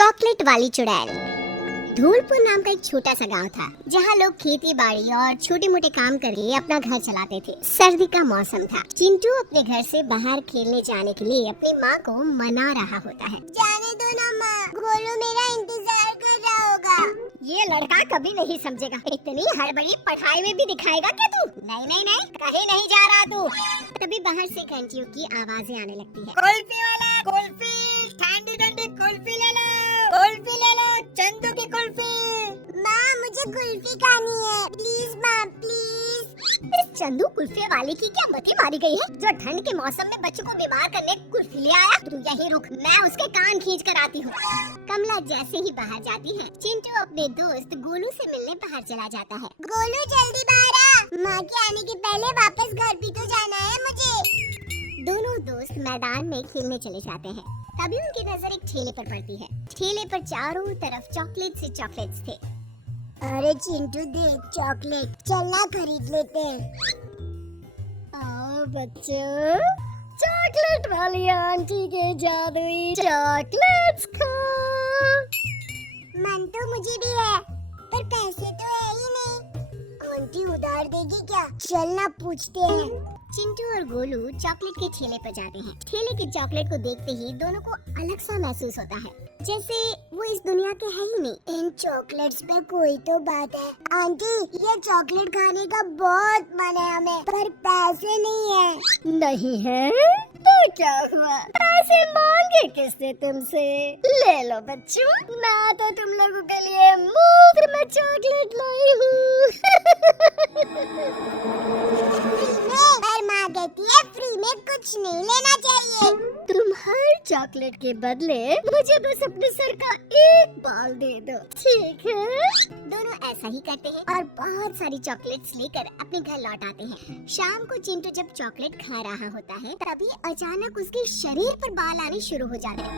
Chocolate वाली चुड़ैल। धूलपुर नाम का एक छोटा सा गांव था जहां लोग खेती बाड़ी और छोटे मोटे काम करके अपना घर चलाते थे। सर्दी का मौसम था। चिंटू अपने घर से बाहर खेलने जाने के लिए अपनी माँ को मना रहा होता है। जाने दो ना माँ, गोलू मेरा इंतजार कर रहा होगा। ये लड़का कभी नहीं समझेगा। इतनी हड़बड़ी पढ़ाई में भी दिखाएगा क्या तू? नहीं नहीं नहीं, कहीं नहीं जा रहा तू। तभी बाहर से घंटियों की आवाजें आने लगती है। कुल्फी वाला, कुल्फी, ठंडी ठंडी कुल्फी ले लो, कुल्फी ले लो, चंदू की कुल्फी। माँ मुझे कुल्फी खानी है, प्लीज माँ प्लीज। इस चंदू कुल्फी वाले की क्या मती मारी गई है जो ठंड के मौसम में बच्चों को बीमार करने कुल्फी ले आया? तू यही रुक, मैं उसके कान खींच कर आती हूँ। कमला जैसे ही बाहर जाती है, चिंटू अपने दोस्त गोलू से मिलने बाहर चला जाता है। गोलू जल्दी बाहर आ, माँ के आने के पहले वापस घर भी तो जाना है मुझे। दोनों दोस्त मैदान में खेलने चले जाते हैं। तभी उनकी नजर एक ठेले पर पड़ती है। ठेले पर चारों तरफ चॉकलेट से चॉकलेट्स थे। अरे चिंटू देख चॉकलेट, चलना खरीद लेते हैं। आओ बच्चों, चॉकलेट वाली आंटी के जादुई चॉकलेट्स खाओ। मन तो मुझे भी है, पर पैसे तो है ही नहीं। आंटी उधार देगी क्या? चलना पूछते हैं। चिंटू और गोलू चॉकलेट के ठेले पर जाते हैं। ठेले के चॉकलेट को देखते ही दोनों को अलग सा महसूस होता है, जैसे वो इस दुनिया के है ही नहीं। इन चॉकलेट्स पे कोई तो बात है। आंटी ये चॉकलेट खाने का बहुत मन है हमें, पर पैसे नहीं है। नहीं है तो क्या हुआ? पैसे मांगे किसने तुमसे? ले लो बच्चों, मैं तो तुम लोगों के लिए मुफ्त में चॉकलेट लाई हूँ। पर माँ कहती है फ्री में कुछ नहीं लेना चाहिए। तुम हर चॉकलेट के बदले मुझे बस अपने सर का एक बाल दे दो, ठीक है? दोनों ऐसा ही करते हैं और बहुत सारी चॉकलेट्स लेकर अपने घर लौट आते हैं। शाम को चिंटू जब चॉकलेट खा रहा होता है, तभी अचानक उसके शरीर पर बाल आने शुरू हो जाते हैं।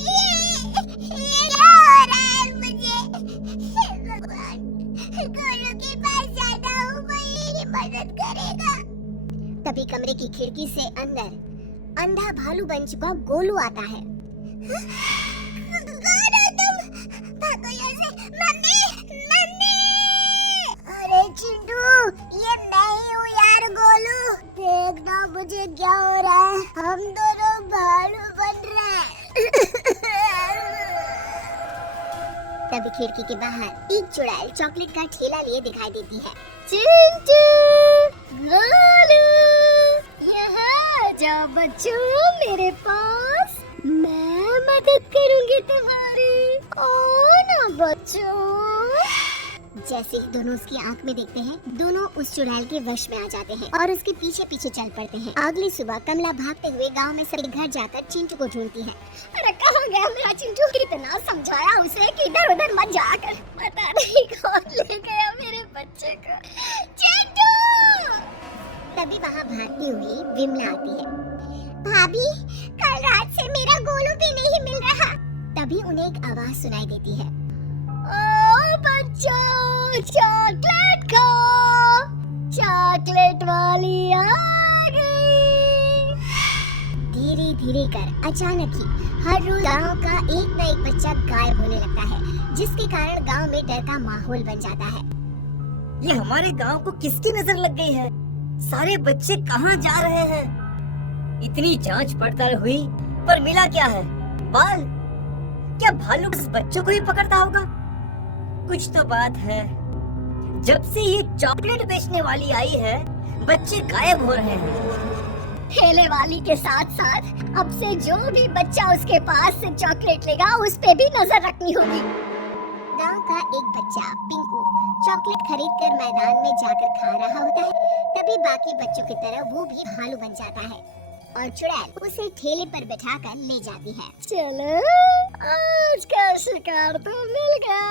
ये क्या हो रहा है मुझे? भगवान, गोलू के पास जाता हूँ, वही मदद करेगा। तभी कमरे की खिड़की से अंदर अंधा भालू बन चुका गोलू आता है। कौन हो तुम? भागो यहाँ से। Mummy, mummy! अरे चिंटू, ये मैं ही हूँ यार गोलू। देख ना मुझे क्या हो रहा है, हम दोनों भालू बन रहे हैं। तभी खिड़की के बाहर एक चुड़ैल चॉकलेट का ठेला लिए दिखाई देती है। चिंटू, गोलू, यहाँ जाओ बच्चों मेरे पास, मैं मदद करूंगी तुम्हारी। ओ ना बच्चों। जैसे ही दोनों उसकी आंख में देखते हैं, दोनों उस चुड़ैल के वश में आ जाते हैं और उसके पीछे पीछे चल पड़ते हैं। अगली सुबह कमला भागते हुए गांव में सभी घर जाकर चिंटू को ढूंढती है। अरे कहाँ गया मेरा चिंटू? कितना समझाया उसे कि इधर उधर मत जाकर। पता नहीं कौन ले गया मेरे बच्चे को। चिंटू! तभी वहाँ भागती हुई विमला आती है। भाभी, कल रात से मेरा गोलू भी नहीं मिल रहा। तभी उन्हें एक आवाज सुनाई देती है। ओ बच्चों, चॉकलेट खाओ, चॉकलेट वाली आ गई। धीरे धीरे कर अचानक ही हर रोज गांव का एक न एक बच्चा गायब होने लगता है, जिसके कारण गांव में डर का माहौल बन जाता है। ये हमारे गांव को किसकी नजर लग गई है? सारे बच्चे कहाँ जा रहे हैं? इतनी जांच पड़ताल हुई पर मिला क्या है? बाल? क्या भालू उस बच्चों को ही पकड़ता होगा? कुछ तो बात है। जब से ये चॉकलेट बेचने वाली आई है, बच्चे गायब हो रहे हैं। ठेले वाली के साथ साथ अब से जो भी बच्चा उसके पास से चॉकलेट लेगा, उस पे भी नजर रखनी होगी। गांव का एक बच्चा पिंकू चॉकलेट खरीदकर मैदान में जाकर खा रहा होता है। तभी बाकी बच्चों की तरह वो भी भालू बन जाता है और चुड़ैल उसे ठेले पर बैठाकर ले जाती है। चलो, आज का शिकार तो मिल गया।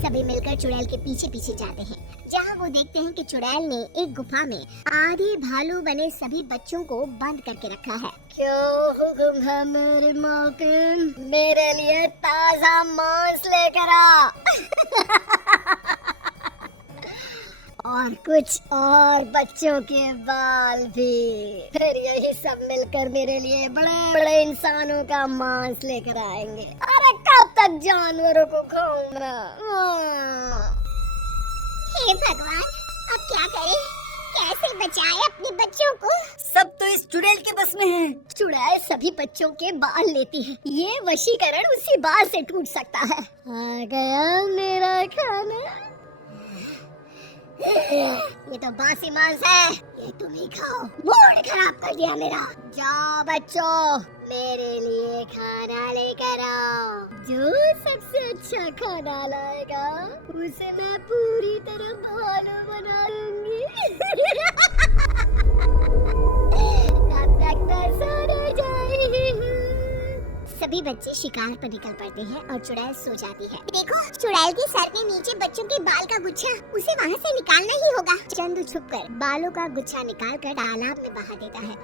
सभी मिलकर चुड़ैल के पीछे पीछे जाते हैं, जहाँ वो देखते हैं कि चुड़ैल ने एक गुफा में आधे भालू बने सभी बच्चों को बंद करके रखा है। क्यों हुक्म है मेरी मालकिन? मेरे लिए ताजा मांस लेकर आ। और कुछ और बच्चों के बाल भी। फिर यही सब मिलकर मेरे लिए बड़े बड़े इंसानों का मांस लेकर आएंगे। अरे कब तक जानवरों को खाऊंगा। हे भगवान, अब क्या करें? कैसे बचाए अपने बच्चों को? सब तो इस चुड़ैल के बस में है। चुड़ैल सभी बच्चों के बाल लेती है। ये वशीकरण उसी बाल से टूट सकता है। आ गया मेरा खाना। ये तो बासी मांस है, ये तुम ही खाओ। मूड खराब कर दिया मेरा। जाओ बच्चों, मेरे लिए खाना लेकर आओ। जो सबसे अच्छा खाना लाएगा उसे मैं पूरी तरह भालू बना दूंगी। तब तक मैं सोने जाई हूँ। सभी बच्चे शिकार पर निकल पड़ते हैं और चुड़ैल सो जाती है। देखो, चुड़ैल के सर के नीचे बच्चों के बाल का गुच्छा, उसे वहाँ से निकालना ही होगा। चंदू छुपकर बालों का गुच्छा निकालकर तालाब में बहा देता है।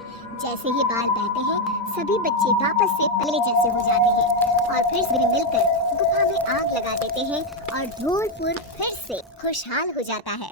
जैसे ही बाल बहते हैं, सभी बच्चे वापस से पहले जैसे हो जाते हैं और फिर से मिलकर गुफा में आग लगा देते हैं और ढोलपुर फिर से खुशहाल हो जाता है।